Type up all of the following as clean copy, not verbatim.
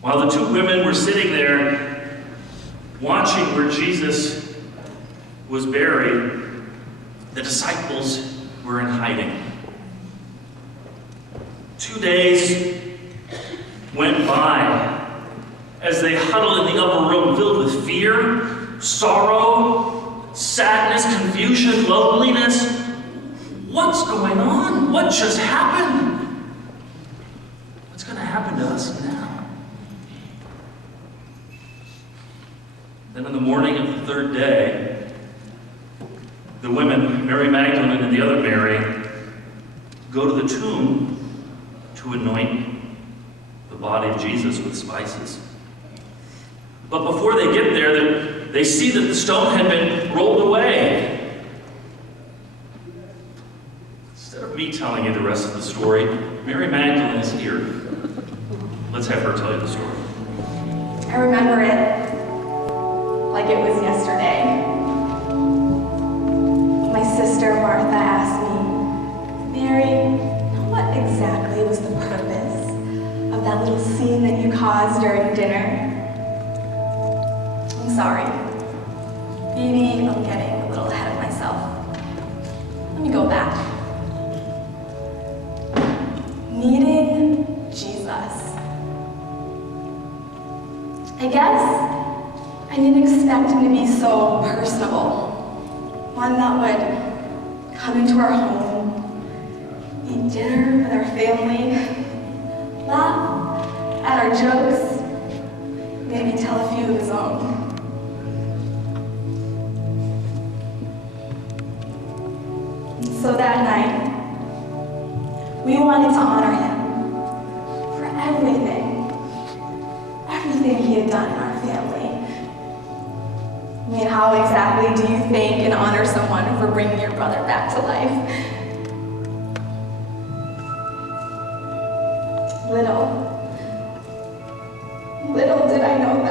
While the two women were sitting there watching where Jesus was buried, the disciples were in hiding. 2 days went by as they huddled in the upper room filled with fear, sorrow, sadness, confusion, loneliness. What's going on? What just happened? What's going to happen to us now? Then in the morning of the third day, the women, Mary Magdalene and the other Mary, go to the tomb to anoint the body of Jesus with spices. But before they get there, they see that the stone had been rolled away. Instead of me telling you the rest of the story, Mary Magdalene is here. Let's have her tell you the story. I remember it like it was yesterday. My sister Martha asked me, "Mary, what exactly was the purpose of that little scene that you caused during dinner?" I'm sorry. Maybe I'm getting a little ahead of myself. Let me go back. Meeting Jesus. I guess I didn't expect him to be so personable. One that would come into our home, eat dinner with our family, laugh at our jokes, maybe tell a few of his own. And so that night, we wanted to honor him for everything he had done in our family. I mean, how exactly do you thank and honor someone for bringing your brother back to life? Little did I know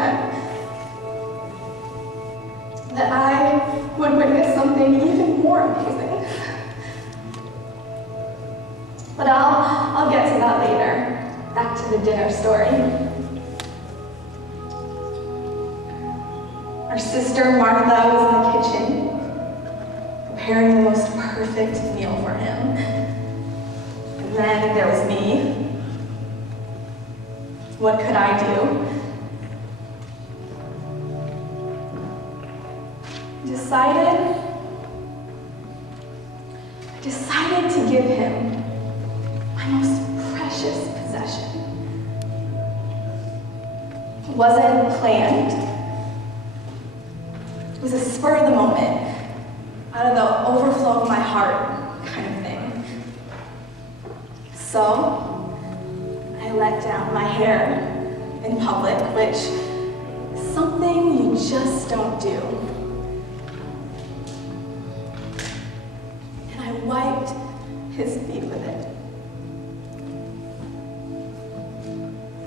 that I would witness something even more amazing. But I'll get to that later. Back to the dinner story. Our sister Martha was in the kitchen, preparing the most perfect meal for him. And then there was me. What could I do? I decided to give him my most precious possession. It wasn't planned. It was a spur of the moment, out of the overflow of my heart kind of thing. So, I let down my hair in public, which is something you just don't do. And I wiped his feet with it.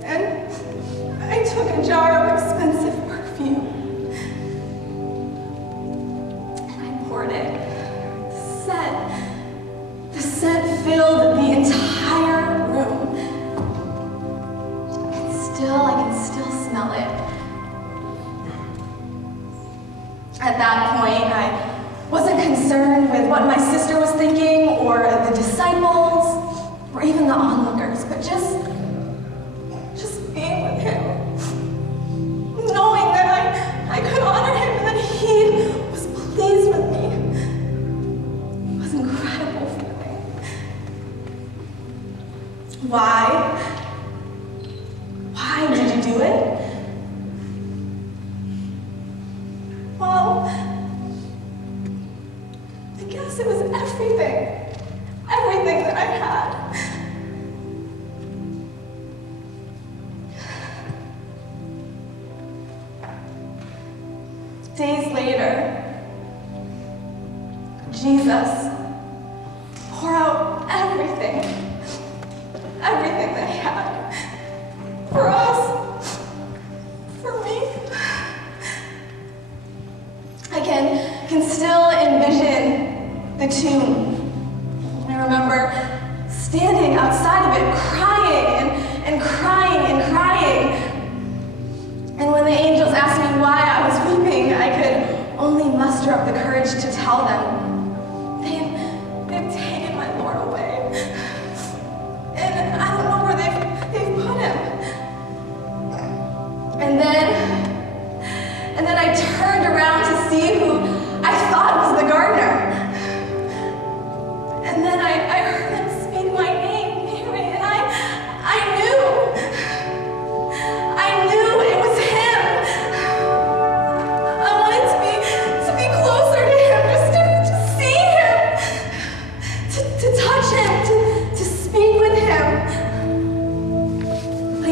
And I took a jar of expensive perfume. The scent filled the entire room. I can still smell it. At that point, I wasn't concerned with what my sister was thinking, or the disciples, or even the onlookers, but just being with him. Knowing that I could honor him and that he was pleased with me. Incredible feeling. Why did you do it? Well, I guess it was everything that I had. Days later, Jesus pour out everything that he had for us, for me. I can still envision the tomb. I remember standing outside of it, crying and crying and crying.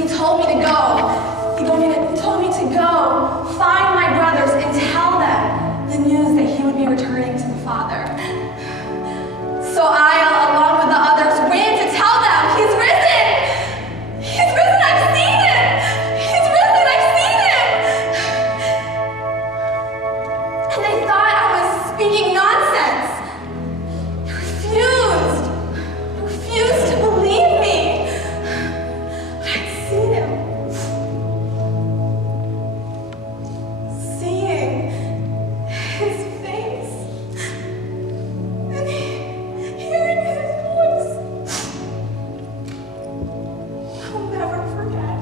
he told me to go. He told me to go find my brothers and tell them the news that he would be returning to the Father. So I, along with the others, ran to tell them, he's risen! He's risen, I've seen him! He's risen, I've seen him! And they thought I was speaking nonsense. They refused to believe me. But I'd seen him. Seeing his face. And hearing his voice. I'll never forget.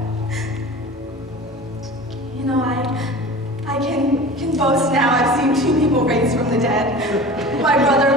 You know, I can boast now I've seen 2 people raised from the dead. My brother